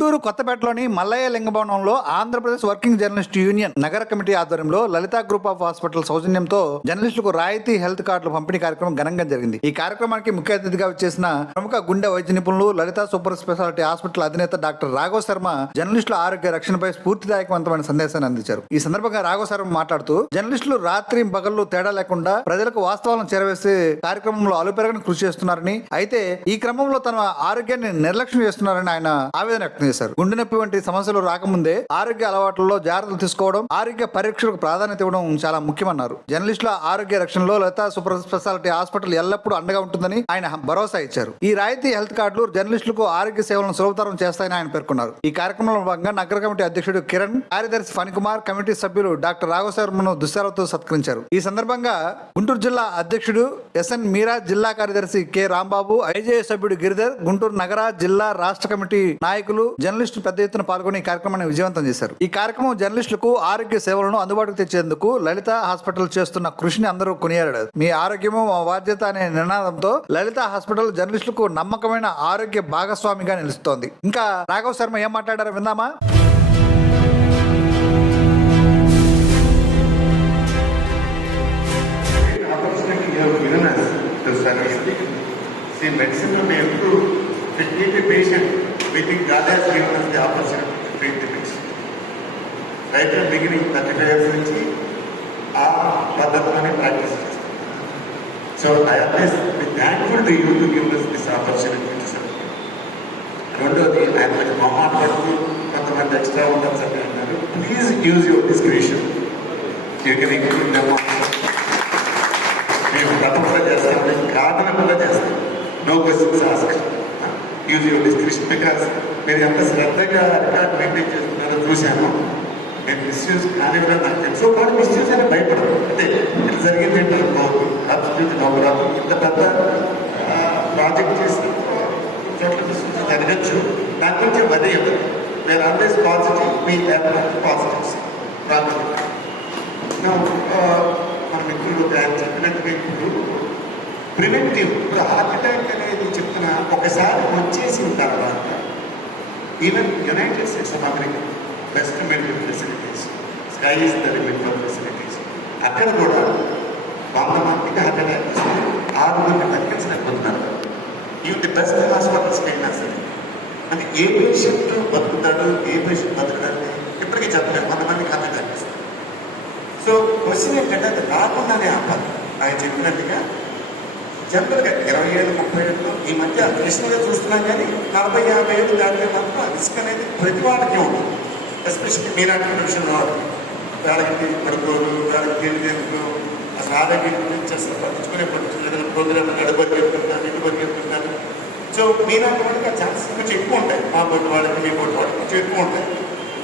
గుంటూరు కొత్తపేటలోని మల్లయ్య లింగభవనంలో Andhra Pradesh working journalist union నగర కమిటీ ఆధ్వర్యంలో లలిత గ్రూప్ ఆఫ్ హాస్పిటల్ సౌజన్యంతో జర్నలిస్టులకు రాయితీ హెల్త్ కార్డుల పంపిణీ కార్యక్రమం ఘనంగా జరిగింది. ఈ కార్యక్రమానికి ముఖ్య అతిథిగా వచ్చేసిన ప్రముఖ గుండె వైద్య నిపుణులు లలిత సూపర్ స్పెషాలిటీ హాస్పిటల్ అధినేత డాక్టర్ రాఘవ శర్మ జర్నలిస్టుల ఆరోగ్య రక్షణపై స్ఫూర్తిదాయకవంతమైన సందేశాన్ని అందించారు. ఈ సందర్భంగా రాఘవ శర్మ మాట్లాడుతూ జర్నలిస్టులు రాత్రి పగళ్ళు తేడా లేకుండా ప్రజలకు వాస్తవాలను చేరవేసే కార్యక్రమంలో అలుపెరగని కృషి చేస్తున్నారని అయితే ఈ క్రమంలో తన ఆరోగ్యాన్ని నిర్లక్ష్యం చేస్తున్నారని ఆయన ఆవేదన వ్యక్తం చేశారు గుండె నొప్పి వంటి సమస్యలు రాకముందే ఆరోగ్య అలవాట్లలో జాగ్రత్తలు తీసుకోవడం ఆరోగ్య పరీక్షలకు ప్రాధాన్యత ఇవ్వడం చాలా ముఖ్యమన్నారు. జర్నలిస్టుల ఆరోగ్య రక్షణలో లతా సూపర్ స్పెషాలిటీ హాస్పిటల్ ఎల్లప్పుడూ అండగా ఉంటుందని ఆయన భరోసా ఇచ్చారు. ఈ రాయితీ హెల్త్ కార్డులు జర్నలిస్టులకు ఆరోగ్య సేవలను సులభతరం చేస్తాయని ఆయన పేర్కొన్నారు. ఈ కార్యక్రమంలో భాగంగా నగర కమిటీ అధ్యక్షుడు కిరణ్ కార్యదర్శి ఫణికుమార్ కమిటీ సభ్యులు డాక్టర్ రాఘవశర్మను దుశాలతో సత్కరించారు. ఈ సందర్భంగా గుంటూరు జిల్లా అధ్యక్షుడు ఎస్ఎన్ మీరా జిల్లా కార్యదర్శి కె. రాంబాబు ఐజేఏ సభ్యుడు గిరిధర్ గుంటూరు నగర జిల్లా రాష్ట్ర కమిటీ నాయకులు జర్నలిస్టులు పెద్ద ఎత్తున పాల్గొని ఈ కార్యక్రమాన్ని విజయవంతం చేశారు. ఈ కార్యక్రమం జర్నలిస్టులకు ఆరోగ్య సేవలను అందుబాటుకు తెచ్చేందుకు లలిత హాస్పిటల్ చేస్తున్న కృషిని అందరూ కొనియాడారు. మీ ఆరోగ్యము మా బాధ్యత అనే నినాదంతో లలిత హాస్పిటల్ జర్నలిస్టులకు నమ్మకమైన ఆరోగ్య భాగస్వామిగా నిలుస్తోంది. ఇంకా రాఘవ శర్మ ఏం మాట్లాడారో విందామా. See, medicine will be able to treat a patient, we God has given us the opportunity to feed the patient. Right from beginning, thirty five years నుంచి ఆ పద్ధతిలోనే ప్రాక్టీస్ చేస్తాం. So I always be thankful to you to give us this opportunity to serve రెండోది ఆయన కొంచెం మొహమాట పడుతూ కొంతమంది ఎక్స్ట్రా ఉంటారు సార్ అన్నారు. Please use your description you can include మేము గతంలో చేస్తాం మేము కాదనకుండా చేస్తాం. No questions ask use your description because మీరు ఎంత శ్రద్ధగా రికార్డ్ మెయింటైన్ చేస్తున్నారో చూశాను. నేను మిస్యూజ్ కానివ్వడం నాకు తెలుసు కానీ మిస్యూజ్ అని భయపడదు అంటే ఇట్లా జరిగింది ఏంటో అనుకోవద్దు అభివృద్ధి నవ్వురాదు ఇంత పెద్ద ప్రాజెక్ట్ చేసిన చోట్ల మిస్యూజ్ జరగచ్చు. దాని గురించి వరి వేర్ ఆల్వేస్ పాజిటివ్ మీ పాజిటివ్స్ ప్రాబ్లం Now, uh, మన మిత్రుడు ఆయన చెప్పినట్టుగా ఇప్పుడు ప్రివెంటివ్. ఇప్పుడు హార్ట్ అటాక్ అనేది చెప్తున్న ఒకసారి వచ్చేసిన తర్వాత even United States of America best medical facilities sky is the limit for facilities. అక్కడ కూడా వంద మందికి హార్ట్ అటాక్ వస్తే ఆరుగురిని బతికించలేకపోతున్నారు ఈవెన్ ది బెస్ట్ హాస్పిటల్స్ అయినా సరే. అంటే ఏ పేషెంట్ బతుకుతాడు ఏ పేషెంట్ బతుకుతాడు ఇప్పటికీ చెప్పలేదు వంద మందికి హార్ట్ అటాక్ సో క్వశ్చన్ ఏంటంటే అది రాకుండానే ఆపాలి. ఆయన చెప్పినట్టుగా జనరల్గా ఇరవై ఏళ్ళు ముప్పై ఏళ్ళు ఈ మధ్య రీసెంట్గా చూస్తున్నాం కానీ నలభై యాభై ఏళ్ళు దాటితే మాత్రం రిస్క్ అనేది ప్రతి వాళ్ళకి ఉంటుంది. ఎస్పెషల్లీ మీనాటి విషయంలో వాళ్ళకి పడుకోరు వాళ్ళకి తెలియదు అసలు ఆరోగ్యం గురించి అసలు పట్టించుకునే పట్టించుకునే ఏదైనా ప్రోగ్రామ్ నడబడికెళ్తున్నారు ఇటు సో మీనాటి వాళ్ళకి ఆ ఛాన్సెస్ కొంచెం ఎక్కువ ఉంటాయి. మా బట్టి వాళ్ళకి మీ బట్టి వాళ్ళకి కొంచెం ఎక్కువ ఉంటాయి.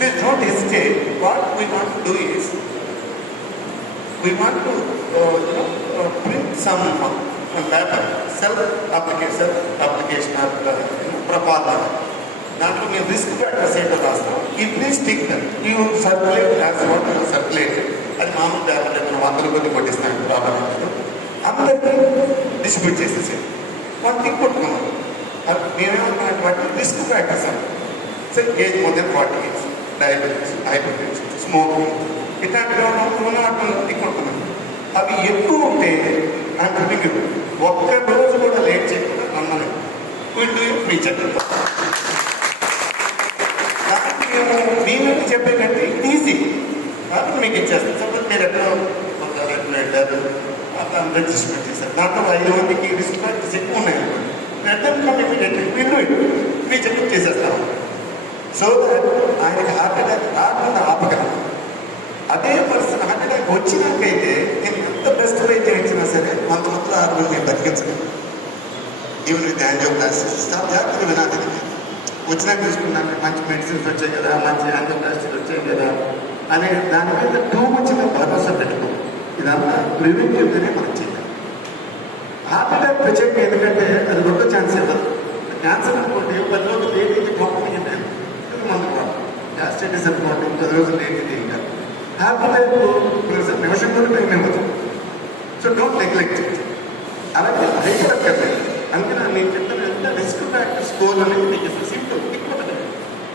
This don't hesitate what we want do is we want to print some paper self application application uh, దాంట్లో మేము రిస్క్ ఫ్యాక్టర్స్ ఏంటో రాస్తాం ఈ స్టిక్ ఈ that circulate as what circulate అది మామూలు పేపర్ మనం వందల కొద్ది కొట్టిస్తాం ప్రాబ్లం అందరికీ డిస్ట్రిబ్యూట్ చేసేసేది వాళ్ళు టిక్ కొట్టుకున్నాం అది మేమేమనుకున్నట్టు రిస్క్ ఫ్యాక్టర్స్ అండి. So age more than forty years diabetes hypertension smoking ఇట్లాంటివి టిక్ కొట్టుకున్నాం అవి ఎక్కువ ఉంటే అంటే ఒక్క రోజు కూడా లేట్ చేయకుండా మమ్మల్ని విల్ డూ ఫ్రీ చెక్ దానికి మేము మేము చెప్పేటంటే ఈజీ కాబట్టి మీకు ఇచ్చేస్తాం. సపోజ్ మీరు ఎక్కడో ఒక రెగ్యులేటర్ వెళ్ళారు అట్లా రిజిస్టర్ చేశారు. దాంట్లో ఐదు మందికి రిజిస్టర్ ఎక్కువ ఉన్నాయి. Return come immediately will do it చేసేస్తాం. సో దట్ ఆయనకి హార్ట్ అటాక్ రాకుండా ఆపగలం. అదే పర్సన్ హార్ట్ అటాక్ వచ్చినాకైతే నేను చేయించినా సరే కొంత మొత్తం ఆరు మంది నేను బతికించగలను ఈవెన్ విత్ యాంజియోప్లాస్టిక్ జాగ్రత్తగా వినాలి. వచ్చినా చూసుకున్నాను మంచి మెడిసిన్స్ వచ్చాయి కదా మంచి యాంజియోప్లాస్టిక్ వచ్చాయి కదా అనే దాని మీద టూ మచ్ భరోసా పెట్టుకో ఇదంతా ప్రివెంటివ్గానే మనం చేయాలి. హార్ట్ అటాక్ ప్రత్యేక ఎందుకంటే అది రెండో ఛాన్స్ ఇవ్వదు. క్యాన్సర్ అనుకోండి పది రోజులు లేట్ ఏంటి గొప్ప మందు గ్యాస్ట్రైటిస్ అనుకోండి పది రోజులు లేట్ అయితే ఇంకా. హార్ట్ అటాక్ నిమిషం కూడా టైం ఇవ్వదు. సో డోంట్ నెగ్లెక్ట్ ఇట్ అలాగే హైపర్ అందుకని నేను చెప్తాను ఎంత రిస్క్ ఫ్యాక్టర్ స్కోర్ అనేది నేను చెప్తాను సింపుల్ ఇంకొకటి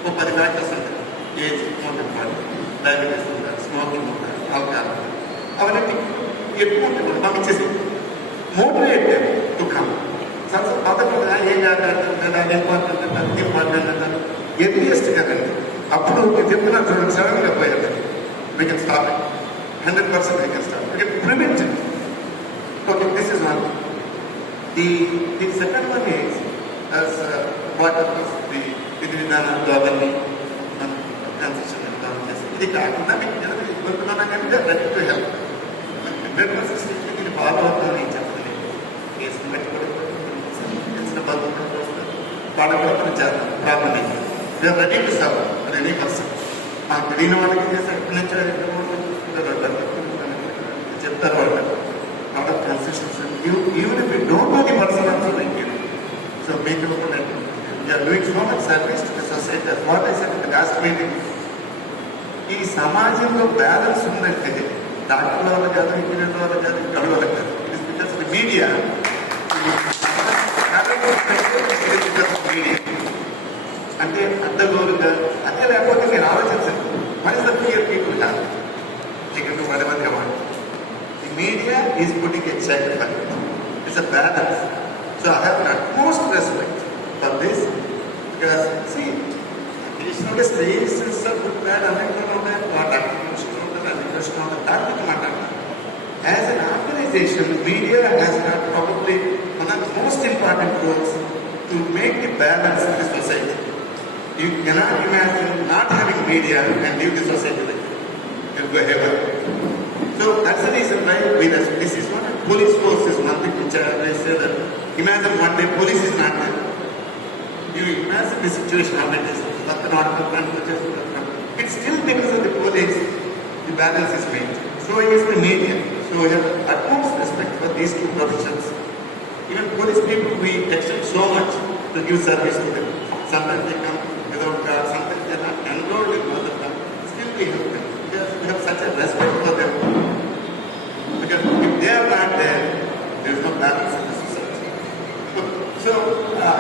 ఒక పది ఫ్యాక్టర్స్ ఉంటాయి ఏజ్ మోటార్ పాటు డయాబెటీస్ ఉంటారు స్మోకింగ్ ఉంటారు ఆల్కహాల్ అవన్నీ ఎక్కువ ఉంటాయి పంపించేసి. మోటివేట్ టు కమ్ సార్ పదకొండు ఏం కాదు అది ఇంపార్టెంట్ అది ఇంపార్టెంట్ అంటారు ఎర్లియస్ట్గా రండి అప్పుడు మీరు చెప్తున్నారు చూడండి. సడన్గా పోయారు. We can stop hundred percent we can stop we can prevent it okay this is one the the second one is as uh, what is the విధి విధానాలు అవన్నీ మనం కన్సెషన్ విధానం చేసి ఇది కాకుండా మీకు ఏదైనా ఇబ్బందులు కంటే ready to help hundred percent ఇది ఫాలో అవుతాను నేను చెప్పలేదు కేసులు బట్టి కూడా తెలిసిన బంధువులు వాళ్ళ కూడా చేద్దాం ప్రాబ్లం ఏంటి we are ready to serve ready person మాకు తెలియని వాళ్ళకి చేసి ఎక్కడి So make it open and we are doing so much service to the society. That's what I said in the last meeting. ఈ సమాజంలో బ్యాలెన్స్ ఉందంటే డాక్టర్ల వల్ల కాదు ఇంజనీర్ల వల్ల కాదు గడువు కాదు బికాస్ ది మీడియా మీడియా అంటే అడ్డగోలుగా అదే లేకపోతే నేను ఆలోచించను మన ఇస్ ద క్లియర్ పీపుల్ కాదు ఇక్కడ వడవద్దు the media is putting a check it's a balance So I have utmost respect for this because see, additional states is a good bad అన్నింటిలో ఉన్నాయి వాటి అన్నింటిలో ఉంటుంది అన్నింటిలో ఉంటుంది దానికి మాట్లాడాలి As an organization, media has got probably one of the most important roles to make the balance in the society. You cannot imagine not having media and leave the society like that. You'll go heaven. So that's the reason why we respect. This is not a police force is one thing which I say that imagine one day police is not there. You imagine the situation how it is. But not It's still because of the police, the balance is made. So is the media. So we have utmost respect for these two professions. Even police people, we extend so much to give service to them. Sometimes they come without car, sometimes they are not enrolled in mother tongue. Still we help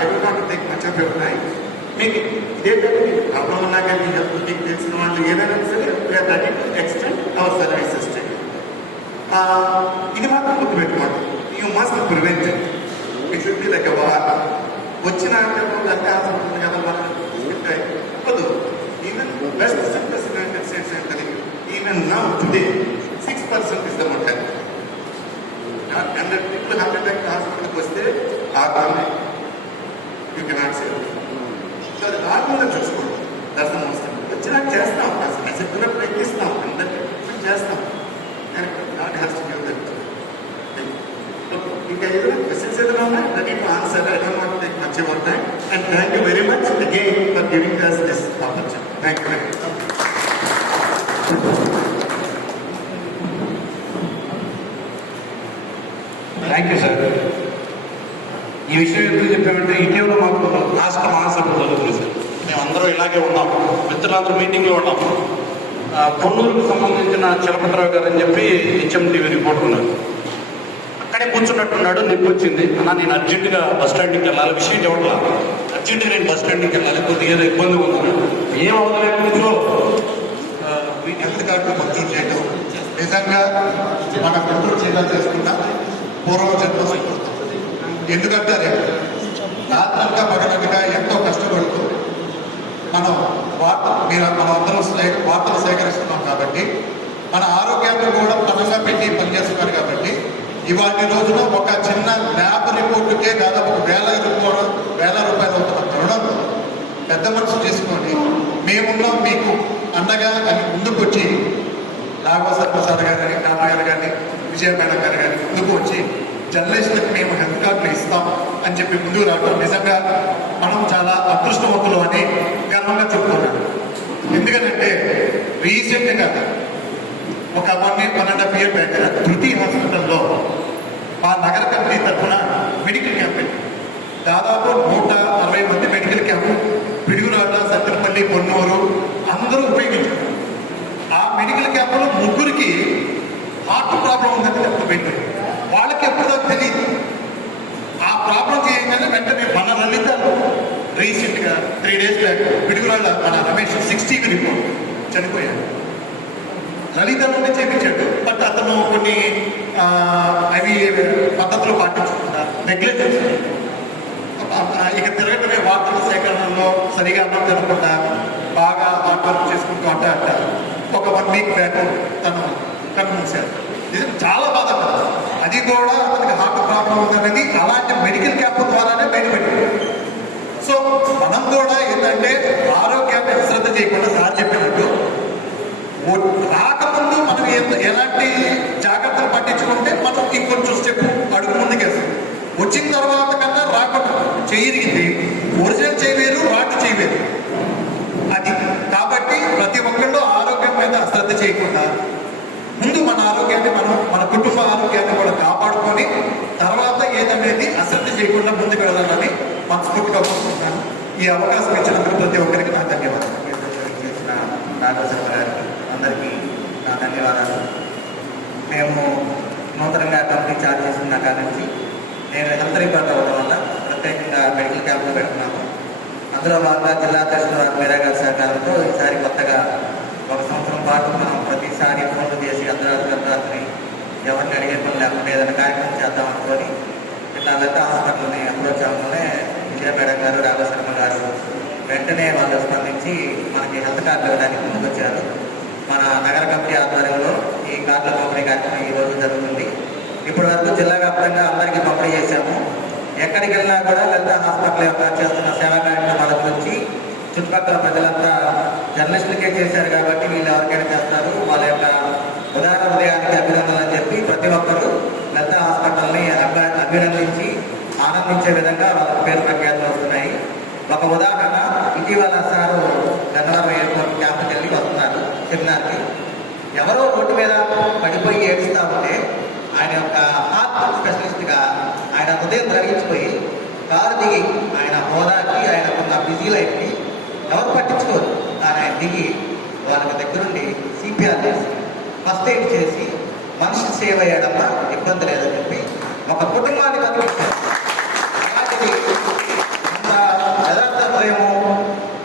uh, I don't want మీకు take మీకు problem ఉన్నా కానీ help మీకు తెలిసిన వాళ్ళు ఏదైనా సరే we are ready to extend our services ఇది మాత్రం గుర్తుపెట్టుకోండి. You must prevent it should be like war వచ్చిన అంటే ఆసక్తి కదా వాళ్ళు వద్దు. Even best centres United States అంటే even now today six percent is the mortality hundred people hundred attack హాస్పిటల్కి వస్తే ఆరు యూ కెనాట్ సేవ్ సో అది రాకుండా చూసుకోండి దర్శనం వస్తాం వచ్చినాక చేస్తాం అసలు కూడా ప్రయత్నిస్తాం అందరికీ చేస్తాం not has to give that ఇంకా ఏదైనా క్వశ్చన్స్ ఏదైనా ఉన్నా ready to answer I don't want take much your time and thank you very much again for giving us this opportunity thank you very much thank you sir ఈ విషయం ఎందుకు చెప్పామంటే ఇటీవల మాకు రాష్ట్ర మహాసభ జరుగుతుంది సార్. మేమందరం ఇలాగే ఉన్నాం. మిత్రులందరూ మీటింగ్లో ఉన్నాం. ఆ, పొన్నూరుకు సంబంధించిన చలపతిరావు గారు అని చెప్పి హెచ్ఎం టీవీ రిపోర్టర్ ఉన్నారు అక్కడే కూర్చున్నట్టున్నాడు నొప్పి వచ్చింది. అన్న నేను అర్జెంటుగా బస్ స్టాండ్కి వెళ్ళాలి. విషయం చెప్పట్లా. అర్జెంటుగా నేను బస్ స్టాండ్కి వెళ్ళాలి. కొద్దిగా ఏదో ఇబ్బంది ఉన్నాను ఏం అవసరం కూర్చో హెల్త్ కార్డు మంజూరు చేయడం నిజంగా మన మంజూరు చేయాలి చేసుకున్న పూర్వ జన్మ. ఎందుకంటే రాత్రంతా పగలనగా ఎంతో కష్టపడుతూ మనం వార్త మీరు మనం అందరం సే- వార్తలు సేకరిస్తున్నాం కాబట్టి మన ఆరోగ్యాన్ని కూడా పనంగా పెట్టి పనిచేస్తున్నారు కాబట్టి ఇవాటి రోజున ఒక చిన్న ల్యాబ్ రిపోర్టుకే దాదాపు ఒక వేల రూపాయలు వేల రూపాయలు అవుతున్న తరుణంలో పెద్ద మనసు చేసుకొని మేమున్నాం మీకు అండగా అని ముందుకొచ్చి రాఘవ ప్రసాద్ గారు కానీ నారాయణ గారిని కానీ విజయ మేడం గారు కానీ ముందుకు వచ్చి జర్నలిస్టులకు మేము హెల్త్ కార్డులు ఇస్తాం అని చెప్పి ముందుకు రావడం నిజంగా మనం చాలా అదృష్టవంతులు అని గర్వంగా చెప్పుకున్నాను. ఎందుకంటే రీసెంట్గా ఒక one year one and half year back Dhruti హాస్పిటల్లో మా నగర కమిటీ తరఫున మెడికల్ క్యాంప్ దాదాపు నూట అరవై మంది మెడికల్ క్యాంపు పిడుగురాట సత్తెనపల్లి పొన్నూరు అందరూ ఉపయోగించారు. ఆ మెడికల్ క్యాంపులో ముగ్గురికి హార్ట్ ప్రాబ్లం ఉందని చెప్పబెట్టారు వాళ్ళకి ఎప్పుడో తెలియదు ఆ ప్రాబ్లం చేయగానే వెంటనే మన లలితాలు రీసెంట్గా త్రీ డేస్ బ్యాక్ పిడుగురాళ్ళ మన రమేష్ సిక్స్టీ రిపోర్ట్ చనిపోయాడు. లలిత నుండి చేపించాడు బట్ అతను కొన్ని అవి పద్ధతులు పాటించకుండా నెగ్లెక్టెన్స్ ఇక తిరగటమే వార్తల సేకరణలో సరిగా అన్నం తినకుండా బాగా హార్డ్ వర్క్ చేసుకుంటూ అంట అంట ఒక వన్ వీక్ బ్యాక్ తను కన్ను మూశారు ఇది చాలా అది కూడా అతనికి హార్ట్ ప్రాబ్లం ఉందనేది అలాంటి మెడికల్ క్యాంప్ ద్వారానే బయటపెట్టింది సో మనం కూడా ఏంటంటే ఆరోగ్యాన్ని అశ్రద్ధ చేయకుండా సార్ చెప్పినట్టు రాకముందు మనం ఎలాంటి జాగ్రత్తలు పట్టించుకుంటే మనం ఇంకొంచెం స్టెప్ అడుగు ముందుకేస్తాం. వచ్చిన తర్వాత కన్నా రాకుండా చేయరిగింది ఒరిజినల్ చేయలేరు రాటు చేయలేరు అది. కాబట్టి ప్రతి ఒక్కళ్ళు ఆరోగ్యం మీద అశ్రద్ధ చేయకుండా ముందు మన ఆరోగ్యాన్ని మనం మన కుటుంబ ఆరోగ్యాన్ని కూడా కాపాడుకొని తర్వాత ఏదనేది అశ్రద్ధ చేయకుండా ముందుకు వెళ్ళాలని మనస్ఫూర్తిగా కోరుకుంటున్నాను. ఈ అవకాశం ఇచ్చినందుకు ప్రతి ఒక్కరికి నా ధన్యవాదాలు. చేసిన నాగేశ్వర అందరికీ నా ధన్యవాదాలు. మేము నూతనంగా కంపెనీ చార్జ్ చేసిన కాడి నుంచి నేను హెల్త్ రిపోర్ట్ అవ్వడం వల్ల ప్రత్యేకంగా మెడికల్ క్యాంపులు పెడుతున్నాము. అందులో భాగంగా జిల్లా అధ్యక్షుడు మీరా గారి సహకారంతో ఈసారి కొత్తగా ఒక సంవత్సరం పాటు మనం ప్రతిసారి ఫోన్లు చేసి అర్ధరాత్రి అర్ధరాత్రి ఎవరిని అడిగే పని లేకుండా ఏదైనా కార్యక్రమం చేద్దాం అనుకొని ఇట్లా లలిత హాస్పిటల్ని అప్రోచ్ అవ్వగానే విజయ మేడం గారు రాఘశర్మ గారు వెంటనే వాళ్ళు స్పందించి మనకి హెల్త్ కార్డులు ఇవ్వడానికి ముందుకొచ్చారు. మన నగర కమిటీ ఆధ్వర్యంలో ఈ కార్డుల పంపిణీ కార్యక్రమం ఈ రోజు జరుగుతుంది. ఇప్పటి వరకు జిల్లా వ్యాప్తంగా అందరికీ పంపిణీ చేశాము. ఎక్కడికి వెళ్ళినా కూడా లలిత హాస్పిటల్ యొక్క చేస్తున్న సేవా కార్యక్రమాల గురించి చుట్టుపక్కల ప్రజలంతా జర్నలిస్టులకే చేశారు కాబట్టి వీళ్ళు ఎవరికైనా చేస్తారు. వాళ్ళ యొక్క ఉదాహరణ హృదయానికి అభినందనలు అని చెప్పి ప్రతి ఒక్కరూ లలిత హాస్పిటల్ని అభినందించి ఆనందించే విధంగా వాళ్ళ పేరు ప్రఖ్యాతులు వస్తున్నాయి. ఒక ఉదాహరణ ఇటీవల సారు గన్నవరం ఎయిర్పోర్ట్ క్యాంప్కి వెళ్ళి వస్తున్నారు. సెమినార్కి ఎవరో రోడ్డు మీద పడిపోయి ఏడుస్తా ఉంటే ఆయన యొక్క హార్ట్ స్పెషలిస్ట్గా ఆయన హృదయం ద్రవించిపోయి కారు దిగి ఆయన హోదాకి ఆయనకున్న బిజీ లైఫ్ని ఎవరు పట్టించుకోరు. కానీ ఆయన దిగి వాళ్ళకి దగ్గరుండి సిపిఆర్ చేసి ఫస్ట్ ఎయిడ్ చేసి మనిషి సేవ్ అయ్యాడమ్మా ఇబ్బంది లేదని చెప్పి ఒక కుటుంబాన్ని బతికించారు అలాంటిది ఇంత యథార్థ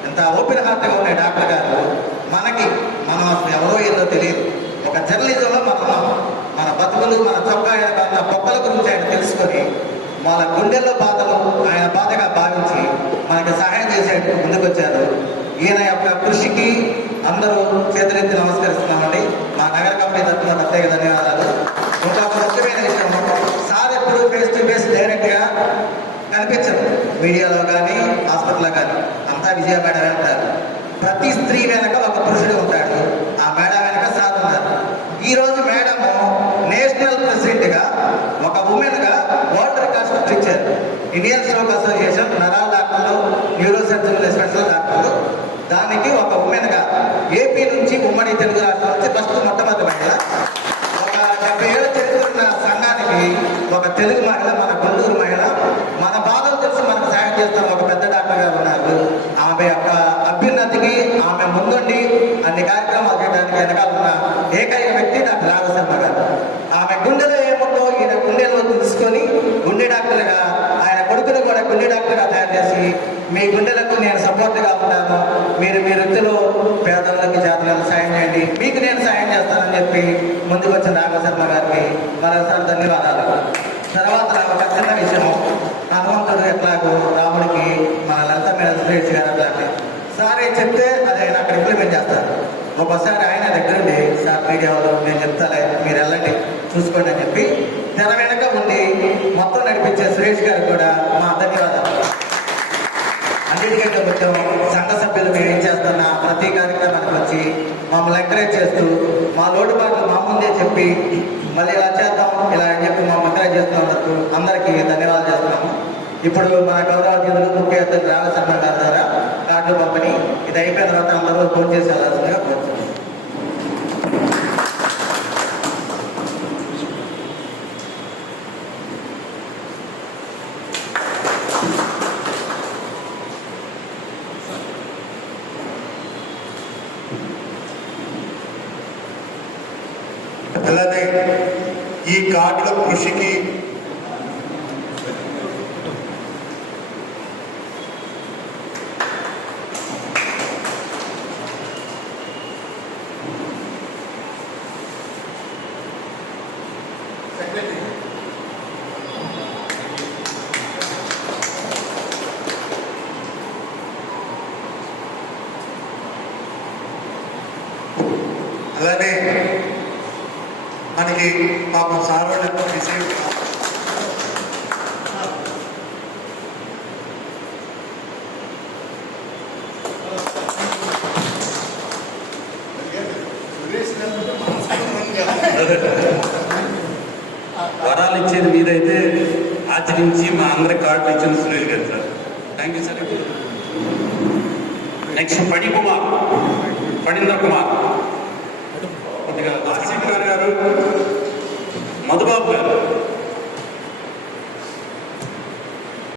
ఇంత ఓపెన్ హార్ట్గా ఉండే డాక్టర్ గారు మనకి మనం అసలు ఎవరో ఏదో తెలియదు. ఒక జర్నలిజంలో మనం మన బతుకులు మన చొక్కా బొక్కల గురించి ఆయన మన గుండెల్లో బాధలు ఆయన బాధగా భావించి మనకి సహాయం చేసేందుకు ముందుకొచ్చారు. ఈయన యొక్క కృషికి అందరూ చేతులెత్తి నమస్కరిస్తున్నామండి. మా నగర కంపెనీ తరఫున ప్రత్యేక ధన్యవాదాలు. ఇంకా ఒక ముఖ్యమైన విషయం సార్ ఎప్పుడు ఫేస్ టు ఫేస్ డైరెక్ట్గా కనిపించరు. మీడియాలో కానీ హాస్పిటల్లో కానీ. అంతా విజయ మేడం అంటారు. ప్రతి స్త్రీ వెనక ఒక పురుషుడు ఉంటాడు. ఆ మేడం వెనక సార్ ఉన్నారు మేడము నేషనల్ ప్రెసిడెంట్గా ఒక ఉమెన్గా వరల్డ్ రికార్డ్స్ ఇచ్చారు. ఇండియన్ స్ట్రోక్ అసోసియేషన్ నరాల డాక్టర్లు న్యూరో సర్జన్లు స్పెషల్ డాక్టర్లు. దానికి ఒక ఉమెన్గా ఏపీ నుంచి ఉమ్మడి తెలుగు రాష్ట్రం నుంచి ఫస్ట్ మొట్టమొదటి మహిళ. ఒక డెబ్బై ఏళ్ళ చరిత్ర సంఘానికి ఒక తెలుగు మహిళ మన గుంటూరు మహిళ. మన బాధలు తెలిసి మనకు సాయం చేస్తాం. ఒక పెద్ద డాక్టర్ గారు ఉన్నారు ఆమె యొక్క అభ్యున్నతికి ఆమె ముందుండి అన్ని కార్యక్రమాలు చేయడానికి వెనకాల ఉన్న ఏకైక వ్యక్తి డాక్టర్ రామశర్మ గారు. ఆమె గుండెలో ఏముందో ఈయన గుండెలో తీసుకొని గుండె డాక్టర్గా ఆయన కొడుకును కూడా గుండె డాక్టర్గా తయారు చేసి మీ గుండెలకు నేను సపోర్ట్గా ఉంటాను. మీరు మీ వృత్తిలో పేదలకు జాతరలకు సాయం చేయండి. మీకు నేను సాయం చేస్తానని చెప్పి ముందుకు వచ్చిన రామశర్మ గారికి మరోసారి ధన్యవాదాలు. తర్వాత నాకు ఒక చిన్న విషయం. హనుమంతుడు ఎట్లాగో రాముడికి మన లలిత మీద సురేష్ గారు అట్లాగే. సార్ చెప్తే అది ఆయన అక్కడ ఇంప్లిమెంట్ చేస్తారు. ఒకసారి ఆయన దగ్గరుండి సార్ మీడియా వాళ్ళు నేను చెప్తాలే మీరు వెళ్ళండి చూసుకోండి అని చెప్పి తెర వెనక ఉండి మొత్తం నడిపించే సురేష్ గారు కూడా మా ధన్యవాదాలు. అన్నిటికంటే కొంచెం సంఘ సభ్యులు మేము ఏం చేస్తున్నా ప్రతి కార్యక్రమానికి వచ్చి మమ్మల్ని ఎంకరేజ్ చేస్తూ మా లోటుపాట్లు మా ముందే చెప్పి మళ్ళీ ఇలా చేద్దాం ఇలా అని చెప్పి మమ్మల్ని ఎంకరేజ్ చేస్తున్నందుకు అందరికీ ధన్యవాదాలు చేస్తున్నాము. ఇప్పుడు మన గౌరవ అతిథులు ముఖ్య అతిథి రామశర్మ గారు ద్వారా కార్డులు పంపిణీ ఇది అయిపోయిన తర్వాత అందరూ ఫోన్ చేసి వెళ్ళాల్సిందిగా కోరుతున్నాం అలానే ఈ కార్డుల కృషికి మనకి పాపం సార్ వాళ్ళు రిసీవ్ వరాలు ఇచ్చేది మీరైతే ఆచరించి మా అందరి కార్డులు ఇచ్చిన సునీల్ గారు sir. Thank you sir next పడి కుమార్. పడిందర్ కుమార్ కొద్దిగా ఆసిఫ్ గారు గారు మధుబాబు గారు